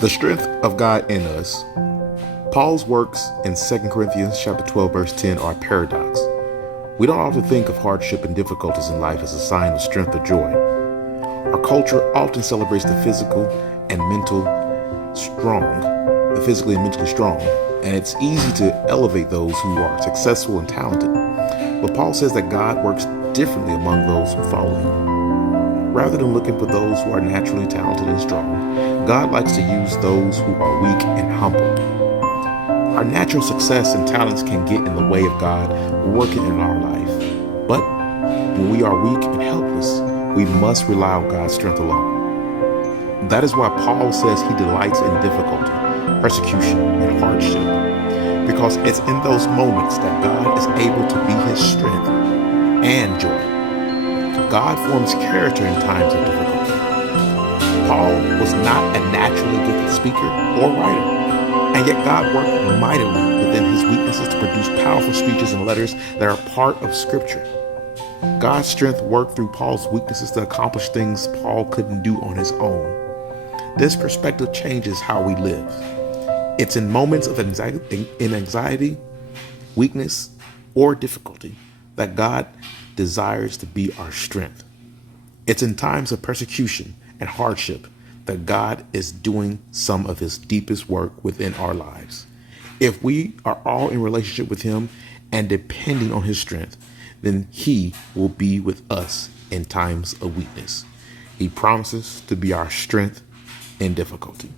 The strength of God in us. Paul's works in 2 Corinthians chapter 12, verse 10 are a paradox. We don't often think of hardship and difficulties in life as a sign of strength or joy. Our culture often celebrates the physically and mentally strong, and it's easy to elevate those who are successful and talented. But Paul says that God works differently among those who follow him. Rather than looking for those who are naturally talented and strong, God likes to use those who are weak and humble. Our natural success and talents can get in the way of God working in our life. But when we are weak and helpless, we must rely on God's strength alone. That is why Paul says he delights in difficulty, persecution, and hardship, because it's in those moments that God is able to be his strength and joy. God forms character in times of difficulty. Paul was not a naturally gifted speaker or writer, and yet God worked mightily within his weaknesses to produce powerful speeches and letters that are part of Scripture. God's strength worked through Paul's weaknesses to accomplish things Paul couldn't do on his own. This perspective changes how we live. It's in moments of anxiety, weakness, or difficulty that God desires to be our strength. It's in times of persecution and hardship that God is doing some of his deepest work within our lives. If we are all in relationship with him and depending on his strength, then he will be with us in times of weakness. He promises to be our strength in difficulty.